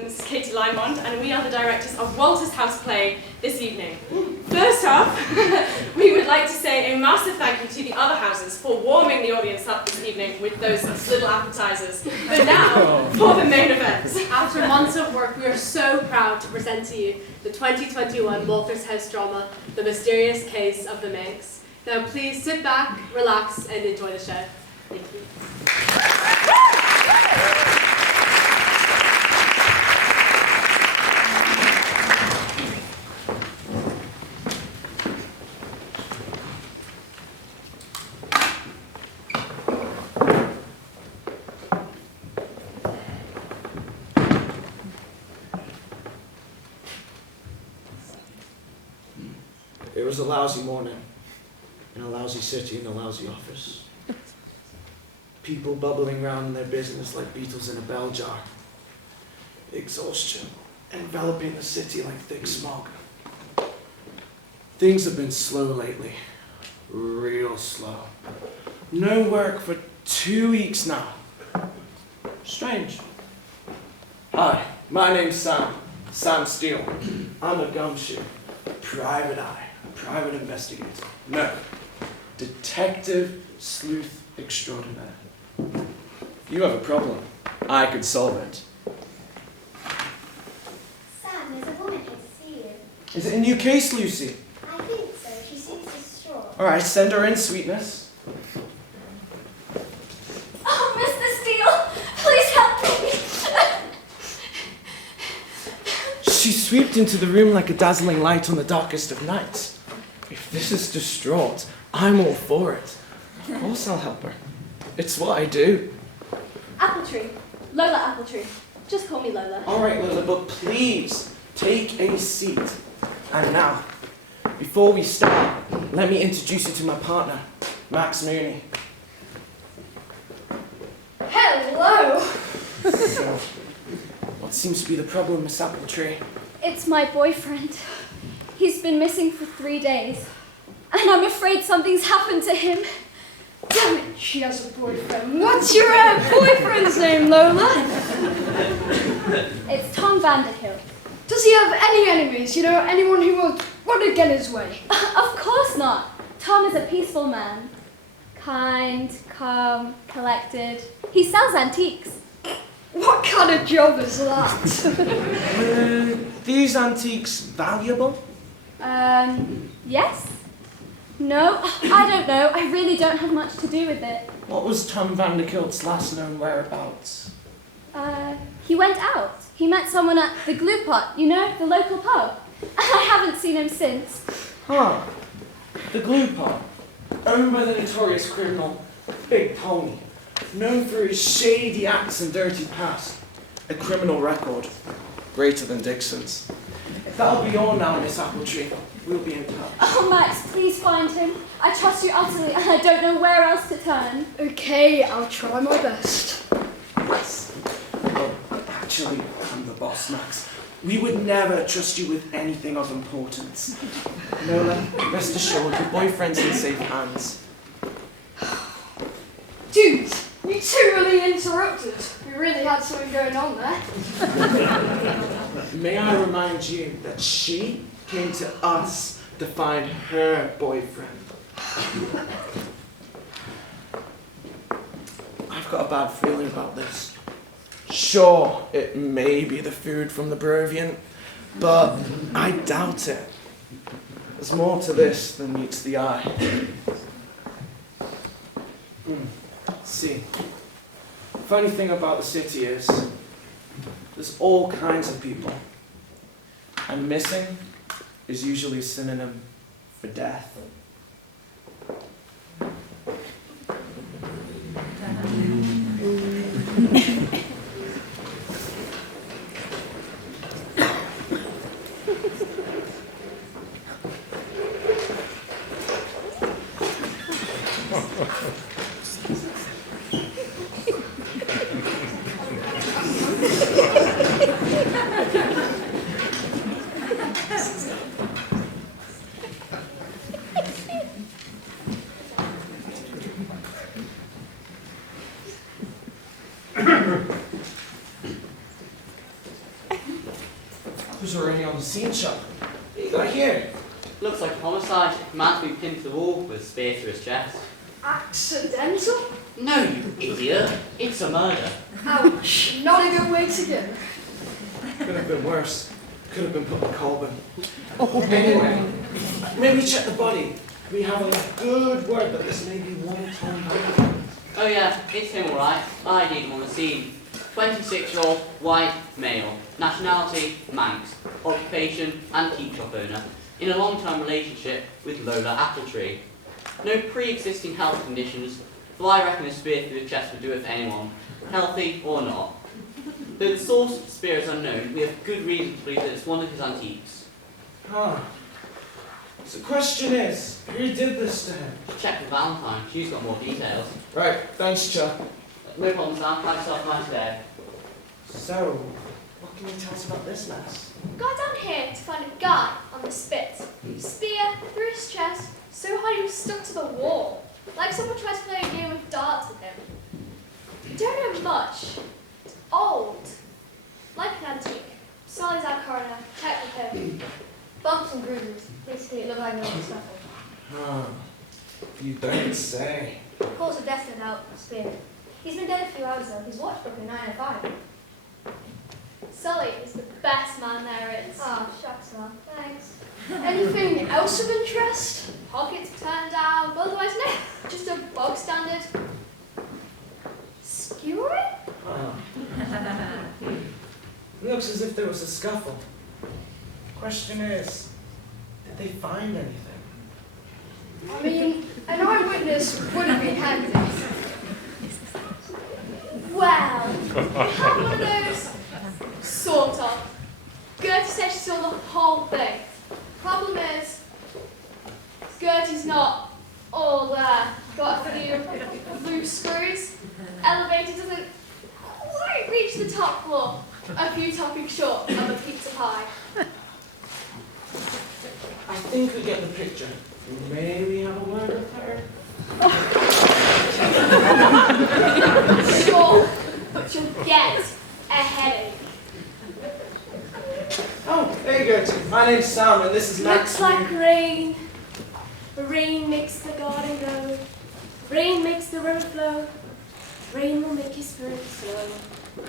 and this is Katie Limond, and we are the directors of Walter's House play this evening. First off, we would like to say a massive thank you to the other houses for warming the audience up this evening with those little appetizers. But now, for the main event. After months of work, we are so proud to present to you the 2021 Walter's House drama, The Mysterious Case of the Minx. Now please sit back, relax, and enjoy the show. Thank you. It was a lousy morning, in a lousy city, in a lousy office. People bubbling around in their business like beetles in a bell jar. Exhaustion enveloping the city like thick smog. Things have been slow lately, real slow. No work for 2 weeks now. Strange. Hi, my name's Sam Steele. I'm a gumshoe, a private eye. Private investigator. No. Detective sleuth extraordinaire. You have a problem. I could solve it. Sam, there's a woman here to see you. Is it a new case, Lucy? I think so. She seems distraught. Alright, send her in, sweetness. Oh, Mr. Steele, please help me. She swept into the room like a dazzling light on the darkest of nights. If this is distraught, I'm all for it. Of course I'll help her. It's what I do. Appletree. Lola Appletree. Just call me Lola. Alright, Lola, but please, take a seat. And now, before we start, let me introduce you to my partner, Max Mooney. Hello! So, what seems to be the problem, Miss Appletree? It's my boyfriend. He's been missing for 3 days. And I'm afraid something's happened to him. Damn it, she has a boyfriend. What's your boyfriend's name, Lola? It's Tom Vanderhill. Does he have any enemies? You know, anyone who will want to get his way? Of course not. Tom is a peaceful man. Kind, calm, collected. He sells antiques. What kind of job is that? These antiques valuable? Yes? No, I don't know. I really don't have much to do with it. What was Tom Vanderkilt's last known whereabouts? He went out. He met someone at the Glue Pot, you know, the local pub. And I haven't seen him since. Huh. The Glue Pot, owned by the notorious criminal Big Pony, known for his shady acts and dirty past. A criminal record, greater than Dixon's. That'll be all now, Miss Appletree. We'll be in touch. Oh, Max, please find him. I trust you utterly, and I don't know where else to turn. Okay, I'll try my best. Yes. Oh, actually, I'm the boss, Max. We would never trust you with anything of importance. Lola, rest assured, your boyfriend's in safe hands. Dude, you two really interrupted. We really had something going on there. May I remind you that she came to us to find her boyfriend. I've got a bad feeling about this. Sure, it may be the food from the Barovian, but I doubt it. There's more to this than meets the eye. See, funny thing about the city is, there's all kinds of people, and missing is usually a synonym for death. was already on the scene, Chuck. What you got here? Looks like a homicide. Man's been pinned to the wall with a spear through his chest. Accidental? No, you idiot. It's a murder. Ouch. Not a good way to go. Could have been worse. Could have been put in Colburn. Anyway, maybe check the body. We have a good word that this may be one-time body. Oh yeah, it's him alright. I ID'd him on the scene. 26-year-old, white, male. Nationality, Manx. Occupation, antique shop owner. In a long-term relationship with Lola Appletree. No pre-existing health conditions, though I reckon a spear through the chest would do it for anyone, healthy or not. Though the source of the spear is unknown, we have good reason to believe that it's one of his antiques. Huh. So the question is, who did this to him? Check with Valentine, she's got more details. Right, thanks, Chuck. No problem, Sam. Have yourself a nice day. So, what can you tell us about this mess? Got down here to find a guy on the spit. Spear through his chest, so hard he was stuck to the wall. Like someone tried to play a game of darts with him. Don't know much. It's old. Like an antique. Solly's our coroner. Check with him. Bumps and bruises. Basically, it looked like an old scuffle. Huh. You don't say. Cause of death without spear. He's been dead a few hours though. His watch broke at 9:05. Sully is the best man there is. Oh, shucks, man. Thanks. Anything else of interest? Pockets turned down, but otherwise no. Just a bog standard. Skewering? Huh. Looks as if there was a scuffle. Question is, did they find anything? I mean, an eyewitness would have been handy. Well, we have one of those. Sort of. Gertie said she saw the whole thing. Problem is, Gertie's not all there. Got a few loose screws. Elevator doesn't quite reach the top floor. A few toppings short of a pizza pie. I think we get the picture. May we have a word with her? Sure, but you'll get a headache. Oh, hey Gertie. My name's Sam and this is Max. Looks like rain. Rain makes the garden grow. Rain makes the river flow. Rain will make his spirit slow.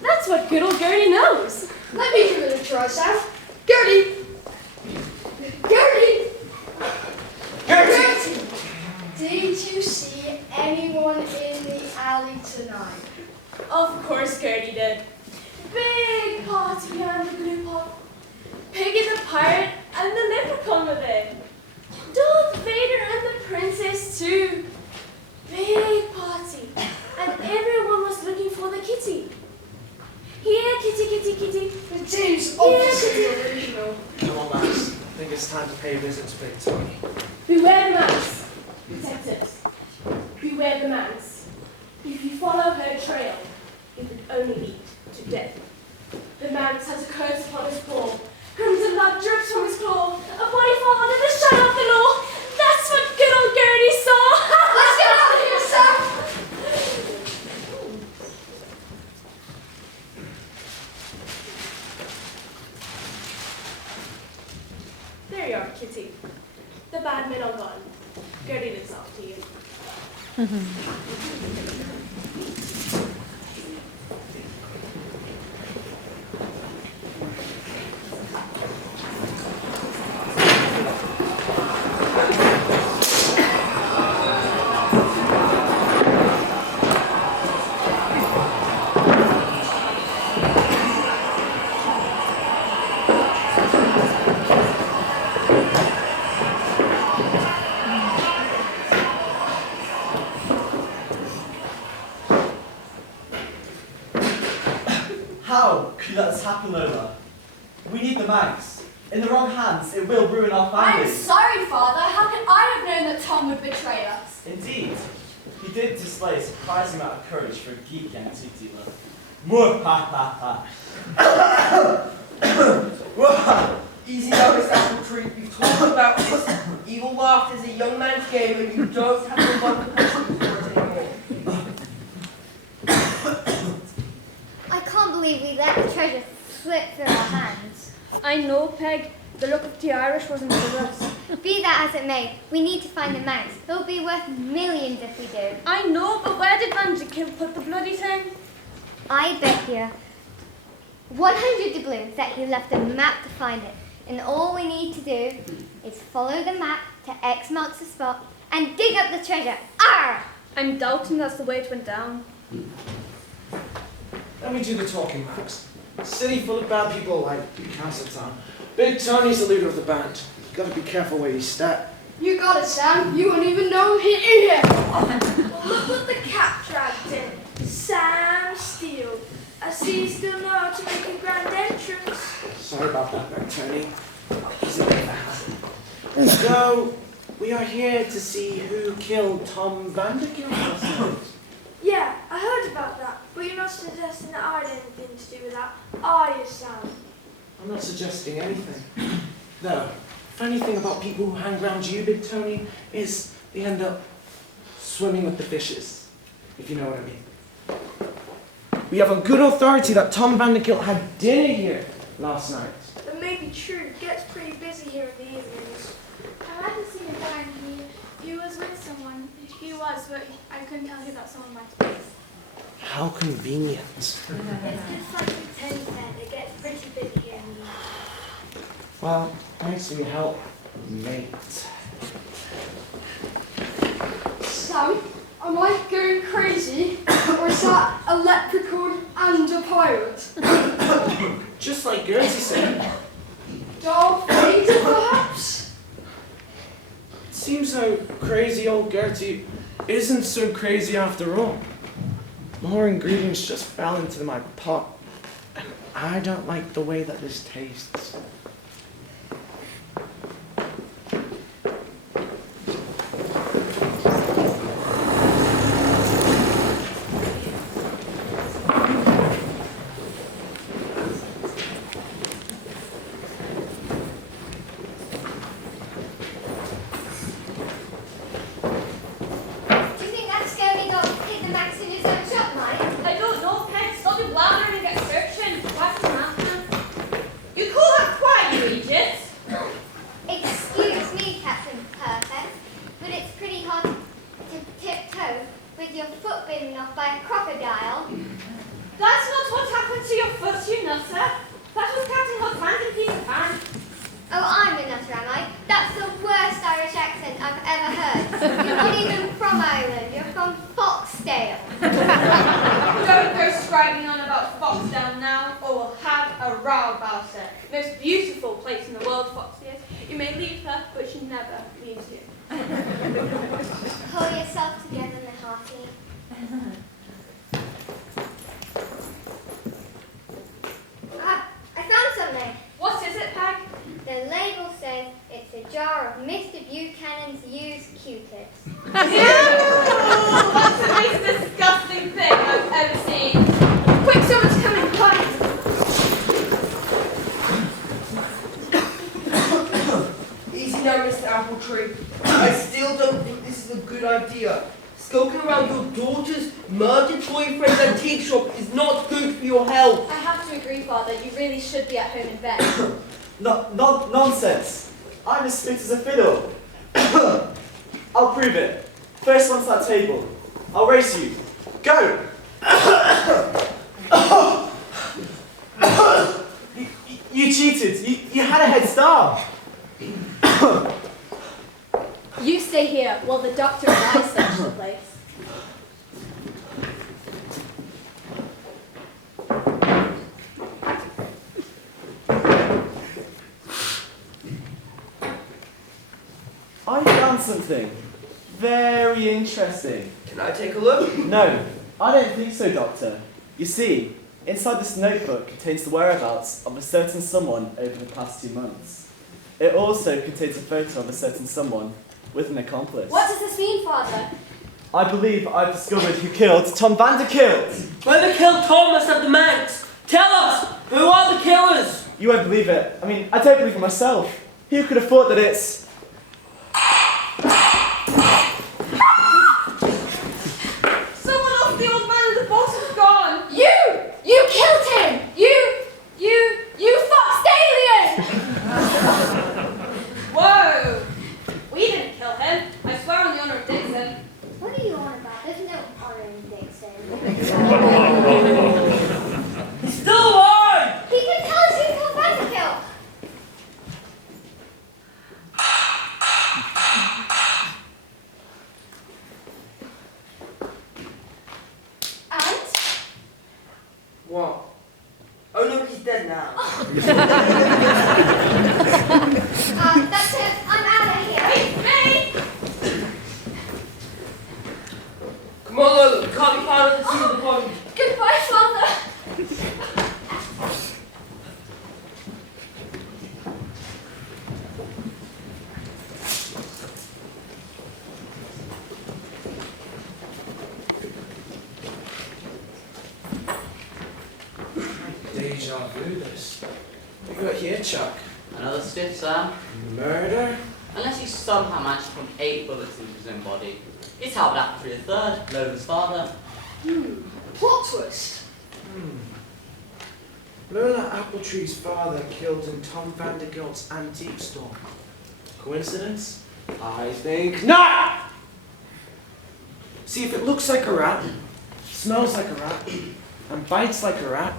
That's what good old Gertie knows. Let me give it a try, Sam. Gertie! Gertie! Gertie! Did you see anyone in the alley tonight? Of course Gertie did. Big party behind the glue pot. Piggy the pirate and the leprechaun were there. Darth Vader and the princess too. Big party. And everyone was looking for the kitty. Here, kitty, kitty, kitty. The team's obviously original. Come on, Max. I think it's time to pay a visit to Big Tony. Beware the mouse, detectives. Beware the mouse. If you follow her trail, it would only lead to death. The mouse has a curse upon his paw. Crimson blood drips from his claw. A body fall under the shadow of the law. That's what good old Gertie saw. Let's get out of here, Sam! There you are, Kitty. The bad men are gone. Gertie lives after you. How could that happen, Lola? We need the Manx. In the wrong hands, it will ruin our I'm family. sorry, Father. How could I have known that Tom would betray us? Indeed. He did display a surprising amount of courage for a geek antique dealer. Mwahahaha. Easy now, Miss Appletree. We've talked about this. Evil Loft is a young man's game and you don't have to run the questions for it anymore. I can't believe we let the treasure slip through our hands. I know, Peg. The look of the Irish wasn't with us. Be that as it may, we need to find the Manx. It'll be worth millions if we do. I know, but where did Vanderkill put the bloody thing? I bet you 100 doubloons that he left a map to find it. And all we need to do is follow the map to X marks the spot and dig up the treasure. Arr! I'm doubting that's the way it went down. Let me do the talking, Max. City full of bad people like Castletown. Big Tony's the leader of the band. You gotta be careful where you step. You got it, Sam. You won't even know him here. Look what the cat dragged in. Sam Steele. I see you still know how to make a grand entrance. Sorry about that, Big Tony. He's a bit of a hazard. So, we are here to see who killed Tom Vanderkill last night. Yeah, I heard about that, but you're not suggesting that I had anything to do with that, are you, Sam? I'm not suggesting anything. No. Funny thing about people who hang around you, Big Tony, is they end up swimming with the fishes, if you know what I mean. We have a good authority that Tom Vanderkilt had dinner here last night. That may be true. It gets pretty busy here in the evenings. I hadn't seen him down here. He was with someone. He was, but I couldn't tell who that someone might be. How convenient. It's like the Teddy said, it gets pretty busy here in the evenings. Well, thanks for your help, mate. Sam, am I going crazy? Or is that a leprechaun and a pirate? Just like Gertie said. Darth Vader, perhaps? It seems so crazy old Gertie isn't so crazy after all. More ingredients just fell into my pot. And I don't like the way that this tastes. Do you think that scary dog hid the Manx in his own shop, Mike? I don't know, Peg. Stop your blathering and get searching. What's the matter? You call that quiet, you idiot? Excuse me, Captain Perfect, but it's pretty hard to tiptoe with your foot bitten off by a crocodile. That's not what happened to your foot, you nutter. That was Captain Hook's in Peter Pan. Oh, I'm a nutter, am I? That's the worst Irish accent I've ever heard. You're not even from Ireland, you're from Foxdale. Don't go scragging on about Foxdale now, or we'll have a row about it. Most beautiful place in the world, Foxy is. You may leave her, but she never leaves you. Pull yourself together, my hearty. Ah, I found something. What is it, Peg? The label says it's a jar of Mr. Buchanan's used Q-tips. Ew! That's the most disgusting thing I've ever seen. Quick, someone's coming, quiet! Easy now, Mr. Appletree. I still don't think this is a good idea. Skulking around your daughter's murdered boyfriend's antique shop is not good for your health. I have to agree, Father. You really should be at home in bed. Nonsense. I'm as fit as a fiddle. I'll prove it. First one to that table. I'll race you. Go! You cheated. You had a head start. You stay here while the doctor and I search the place. I found something very interesting. Can I take a look? No, I don't think so, Doctor. You see, inside this notebook contains the whereabouts of a certain someone over the past 2 months. It also contains a photo of a certain someone with an accomplice. What does this mean, Father? I believe I've discovered who killed Tom Vanderkilt. Whoever killed Thomas of the Manx, tell us, who are the killers? You won't believe it. I mean, I don't believe it myself. Who could have thought that it's... Someone off the old man at the bottom's gone. You killed him! You Foxdalian! What? Oh no, he's dead now. That's it. I'm out of here. Me! Come on, Lola, we can't be found at the scene of the body. Goodbye, Father. Deja vu this. What you got here, Chuck? Another stiff, Sam. Murder? Unless he somehow managed to pump 8 bullets into his own body. It's how it happened to the third, Logan's father. Plot twist. Lola Appletree's father killed in Tom Vandergilt's antique store. Coincidence? I think not! See, if it looks like a rat, smells like a rat, and bites like a rat,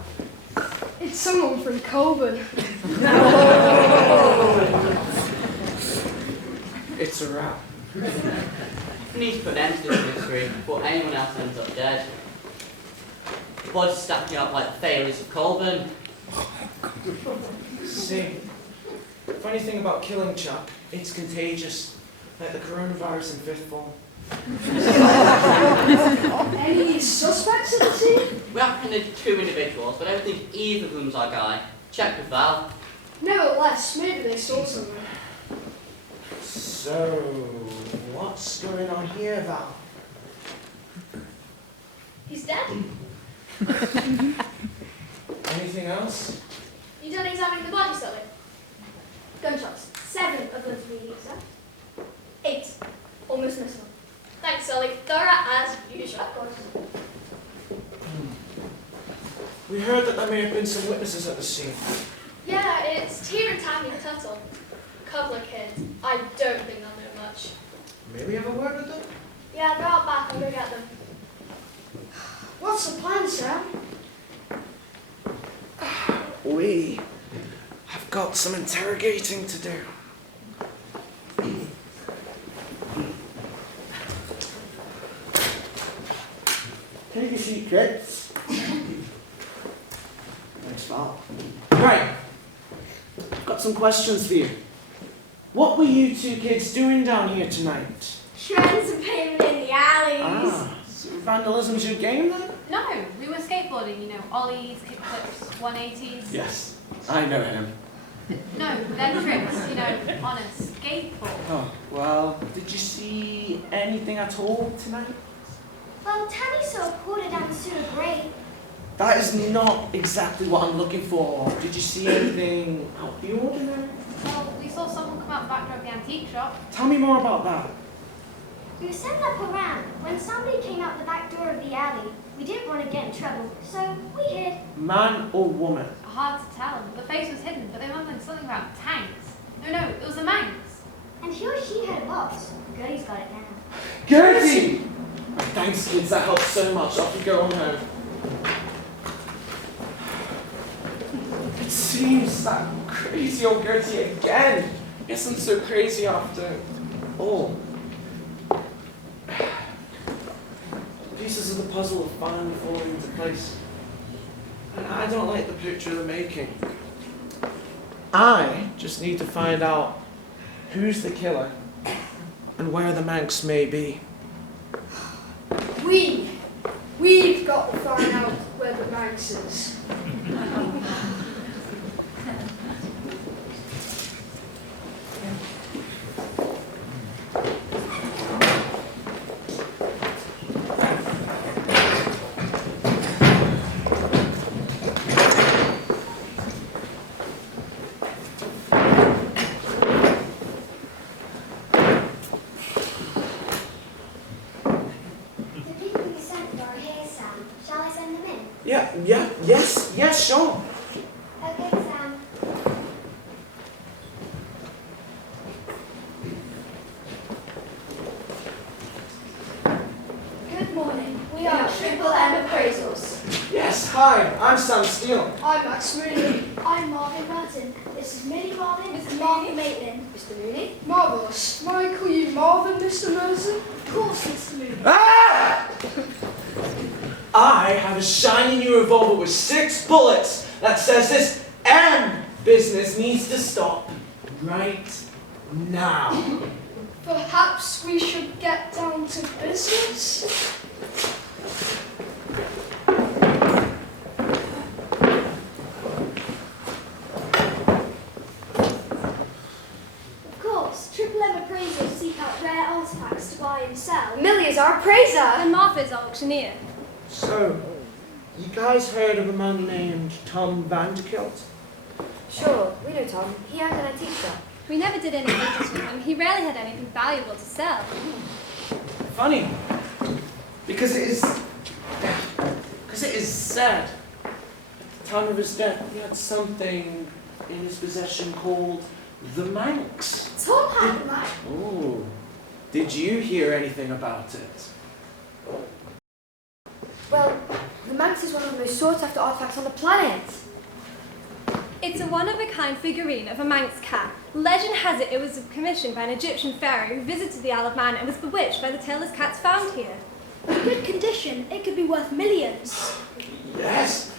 It's someone from Colburn. it's a rat. We need to put an end to this mystery before anyone else ends up dead. The body's stacking up like the failures of Colburn. See, funny thing about killing Chuck, it's contagious, like the coronavirus in fifth form. Any suspects at the scene? We apprehended 2 individuals, but I don't think either of them's our guy. Check with Val. Nevertheless, maybe they saw something. So, what's going on here, Val? He's dead. Anything else? You done examining the body, Sully? Gunshots. 7 of them to be exact. 8. Almost missing one. Thanks, Sully. Thorough as usual. Of course. We heard that there may have been some witnesses at the scene. Yeah, it's Tia and Tammy the Turtle. Couple of kids. I don't think they'll know much. May we have a word with them? Yeah, they're out back. I'll go get them. What's the plan, Sam? We have got some interrogating to do. Take a seat, kids. Thanks, Val. Right. I've got some questions for you. What were you 2 kids doing down here tonight? Shredding some pavement in the alleys. So vandalism's your game then? No, we were skateboarding, you know, ollies, kickflips, 180s. Yes, I know him. No, then tricks, you know, on a skateboard. Oh, well, did you see anything at all tonight? Well, Tammy saw a quarter down the sewer grate. That is not exactly what I'm looking for. Did you see anything out of the ordinary? Well, we saw someone come out the back door of the antique shop. Tell me more about that. We were set up around. When somebody came out the back door of the alley, we didn't want to get in trouble, so we hid. Man or woman? Hard to tell. The face was hidden, but they mumbled something about tanks. No, it was the Manx. And he or she had a box. Gertie's got it now. Gertie! Thanks, kids. That helps so much. Off you go on home. It seems that crazy old Gertie again isn't so crazy after all. Pieces of the puzzle are finally falling into place. And I don't like the picture they're making. I just need to find out who's the killer and where the Manx may be. We've got to find out where the Manx is. Yes, sure. Okay, Sam. Good morning. We are Triple M Appraisals. Yes, hi, I'm Sam Steele. I'm Max Mooney. I'm Marvin Martin. This is Minnie Marvin. Mr. Marvin Maitland. Mr. Mooney. Marvellous. May I call you Marvin, Mr. Merson? Of course, Mr. Mooney. Ah! I have a shiny new revolver with 6 bullets that says this M business needs to stop right now. Perhaps we should get down to business? Of course, Triple M appraisers seek out rare artifacts to buy and sell. Millie is our appraiser. And Martha's our auctioneer. So, you guys heard of a man named Tom Vanderkilt? Sure, we know Tom. He owned an antique shop. We never did any business with him. He rarely had anything valuable to sell. Funny, because it is said at the time of his death he had something in his possession called the Manx. Tom had a Manx. Oh, did you hear anything about it? Well, the Manx is one of the most sought-after artifacts on the planet. It's a one-of-a-kind figurine of a Manx cat. Legend has it was commissioned by an Egyptian pharaoh who visited the Isle of Man and was bewitched by the tailless cats found here. In good condition, it could be worth millions. Yes,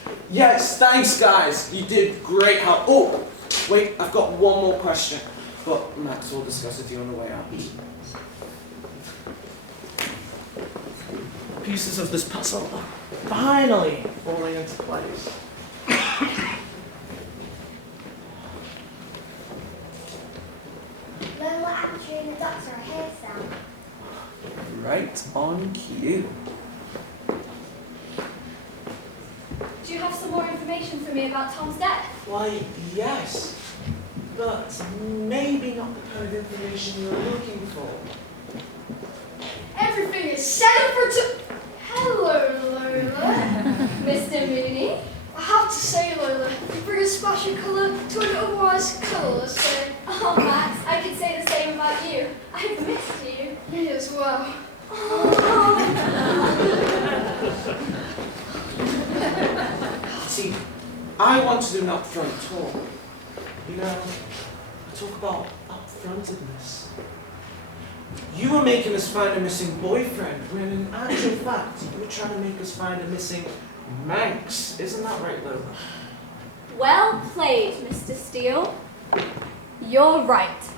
thanks guys. You did great help. Oh, wait, I've got one more question, but Max will discuss with you on the way out. Pieces of this puzzle are finally falling into place. Lola actually and the ducks are a hairstyle. Right on cue. Do you have some more information for me about Tom's death? Why, yes, but maybe not the kind of information you're looking for. Everything is set up for Hello, Lola. Mr. Mooney? I have to say, Lola, you bring a splash of colour to an otherwise colourless day. Oh, Max, I could say the same about you. I've missed you. Me as well. See, I wanted an upfront talk. You know, talk about upfrontedness. You were making us find a missing boyfriend, when in actual fact, you were trying to make us find a missing Manx. Isn't that right, Lola? Well played, Mr. Steele. You're right.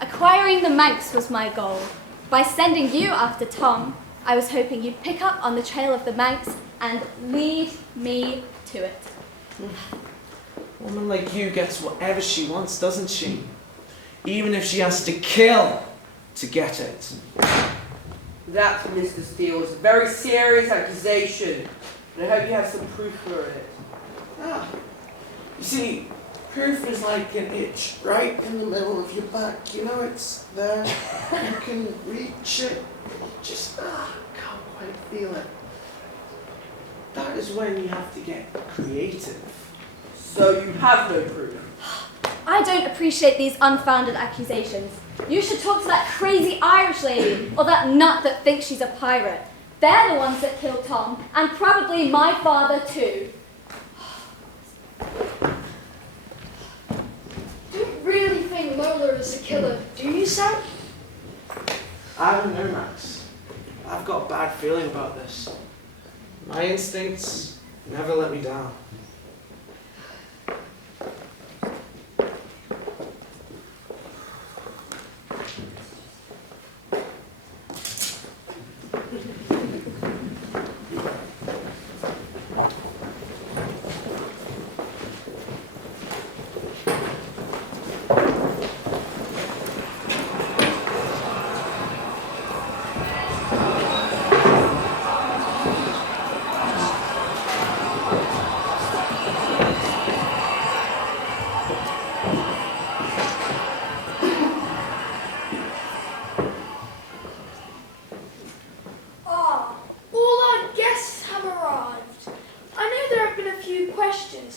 Acquiring the Manx was my goal. By sending you after Tom, I was hoping you'd pick up on the trail of the Manx and lead me to it. A woman like you gets whatever she wants, doesn't she? Even if she has to kill to get it. That, Mr. Steele, is a very serious accusation. And I hope you have some proof for it. Ah. You see, proof is like an itch right in the middle of your back. You know it's there. You can reach it. Just can't quite feel it. That is when you have to get creative. So you have no proof? I don't appreciate these unfounded accusations. You should talk to that crazy Irish lady or that nut that thinks she's a pirate. They're the ones that killed Tom, and probably my father too. You don't really think Lola is the killer, do you, Sam? I don't know, Max. I've got a bad feeling about this. My instincts never let me down.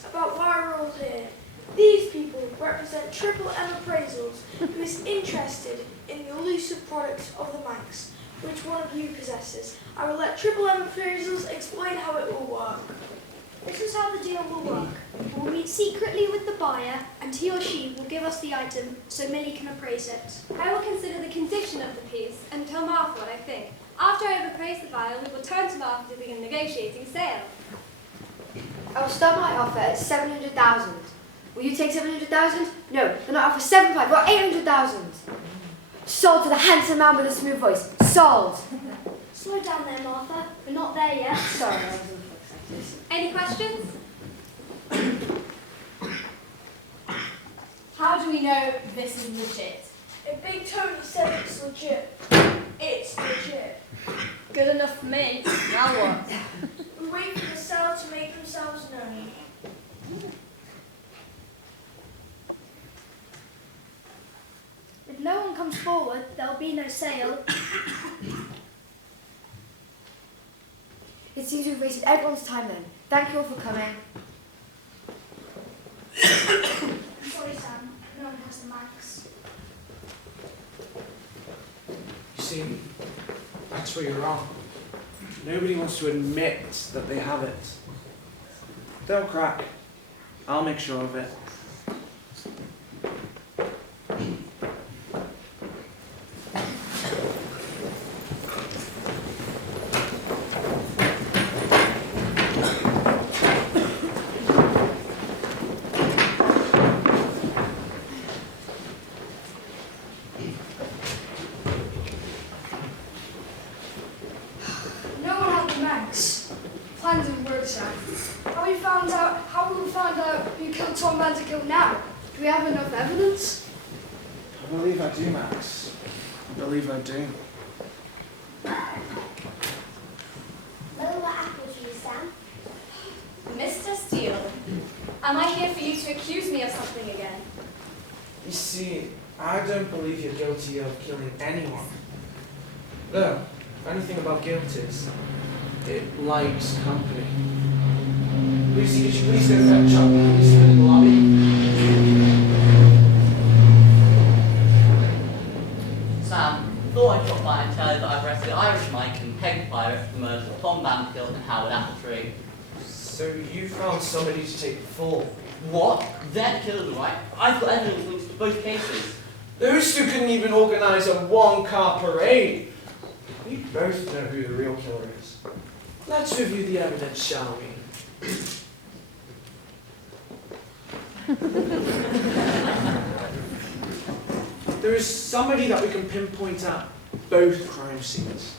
About why we're all here. These people represent Triple M Appraisals, who is interested in the elusive products of the Manx, which one of you possesses. I will let Triple M Appraisals explain how it will work. This is how the deal will work. We'll meet secretly with the buyer, and he or she will give us the item so Millie can appraise it. I will consider the condition of the piece and tell Martha what I think. After I have appraised the file, we will turn to market to begin negotiating sale. I will start my offer at 700,000. Will you take 700,000? No, then I offer 7.5 or 800,000. Sold to the handsome man with a smooth voice. Sold. Slow down there, Martha. We're not there yet. Sorry, I was a little excited. Any questions? How do we know this is legit? If Big Tony said it's legit, it's legit. Good enough for me. Now what? We wait for the seller to make themselves known. If no one comes forward, there'll be no sale. It seems we've wasted everyone's time then. Thank you all for coming. Sorry, Sam. No one has the Manx. You see, that's where you're wrong. Nobody wants to admit that they have it. They'll crack. I'll make sure of it. No one had the Manx. Plans didn't work, Sam. How will we find out who killed Tom Vanderkilt now? Do we have enough evidence? I believe I do, Max. I believe I do. Lower apple juice, Sam. Mr. Steele, am I here for you to accuse me of something again? You see, I don't believe you're guilty of killing anyone. Though, anything about guilt is, it likes company. Lucy, could you please go fetch Chuck? He's still in the lobby. Sam, thought I'd drop by and tell you that I've arrested Irish Mike and Peg Pirate for the murders of Tom Vanderkilt and Howard Appletree. So you found somebody to take the fall. What? They're the killers, all right? I've got evidence links to both cases. Those two couldn't even organise a one-car parade. We both know who the real killer is. Let's review the evidence, shall we? There is somebody that we can pinpoint at both crime scenes.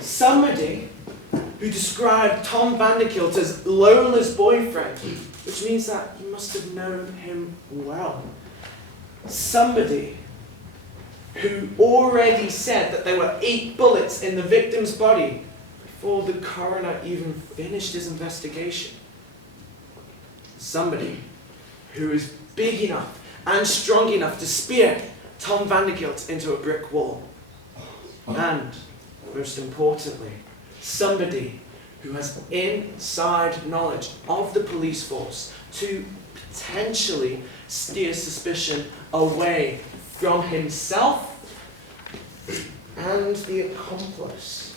Somebody who described Tom Vanderkilt as Lola's boyfriend, which means that you must have known him well. Somebody who already said that there were 8 bullets in the victim's body before the coroner even finished his investigation. Somebody who is big enough and strong enough to spear Tom Vanderkilt into a brick wall. And, most importantly, somebody who has inside knowledge of the police force to potentially steer suspicion away from himself and the accomplice.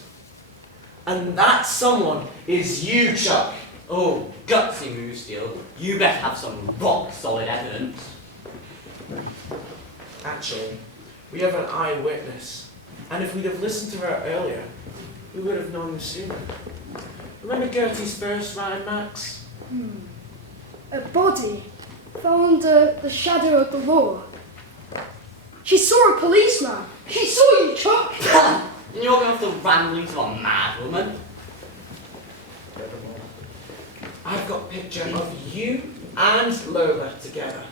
And that someone is you, Chuck. Oh, gutsy move, Steele. You better have some rock-solid evidence. Actually, we have an eyewitness. And if we'd have listened to her earlier, we would have known this sooner. Remember Gertie's first rhyme, Max? A body found under the shadow of the law. She saw a policeman. She saw you, Chuck. And you're going off the ramblings of a mad woman. I've got a picture of you and Lola together.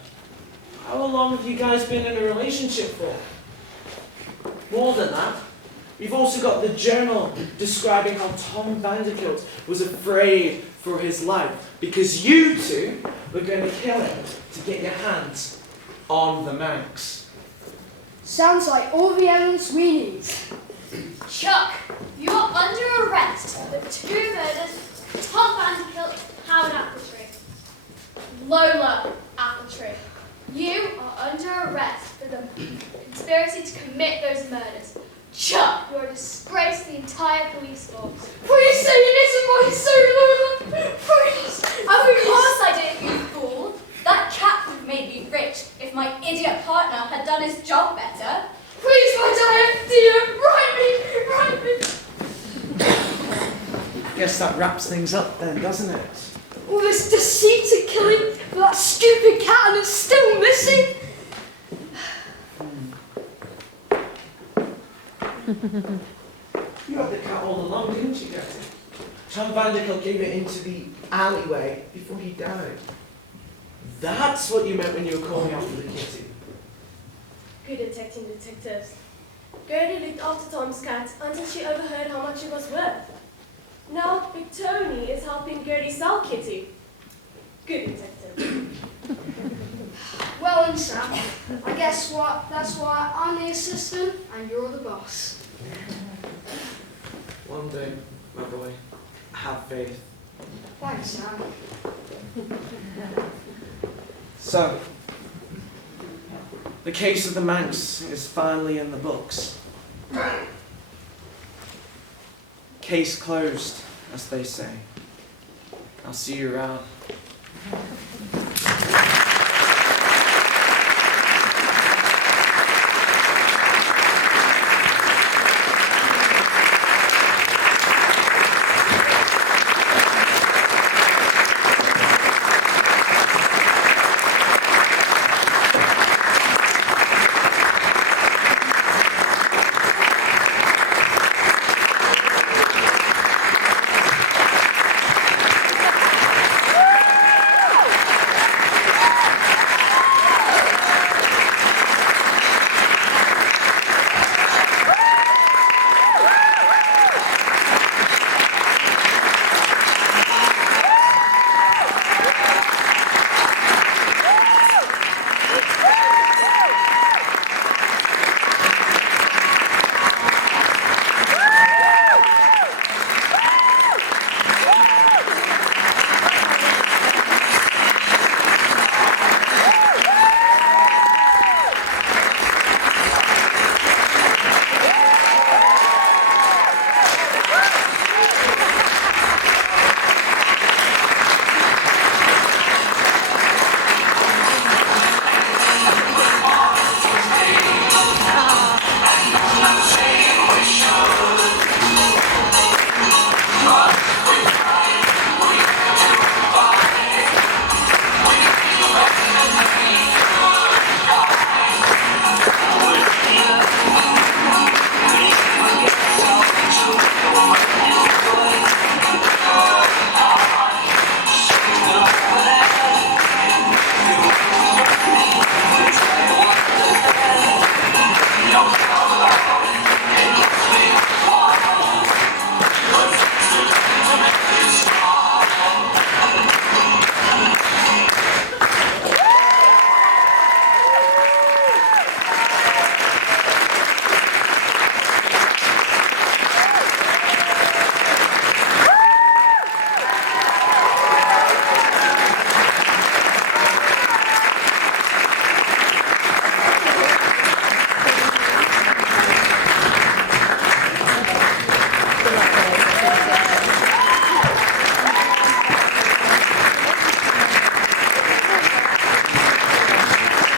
How long have you guys been in a relationship for? More than that, we've also got the journal describing how Tom Vanderkilt was afraid for his life because you two were going to kill him to get your hands on the Manx. Sounds like all the evidence we need. Chuck, you are under arrest for the 2 murders of Tom Vanderkilt, Howard Appletree. Lola Appletree, you are under arrest for the conspiracy to commit those murders. Chuck, you are a disgrace to the entire police force. Please say it isn't my soul, Lola. Please. Of course I did, you fool. That cat would have made me rich if my idiot partner had done his job better. Please, my dear, write me. wraps things up then, doesn't it? All this deceit and killing for that stupid cat and it's still missing. You had the cat all along, didn't you, Gertie? Tom Vanderkill gave it into the alleyway before he died. That's what you meant when you were calling after the kitty. Good detectives. Gertie looked after Tom's cat until she overheard how much it was worth. Now Big Tony is helping Gertie sell Kitty. Good detective. Well then, Sam, I guess what? That's why I'm the assistant and you're the boss. One day, my boy, have faith. Thanks, Sam. So, the case of the Manx is finally in the books. Case closed, as they say. I'll see you around.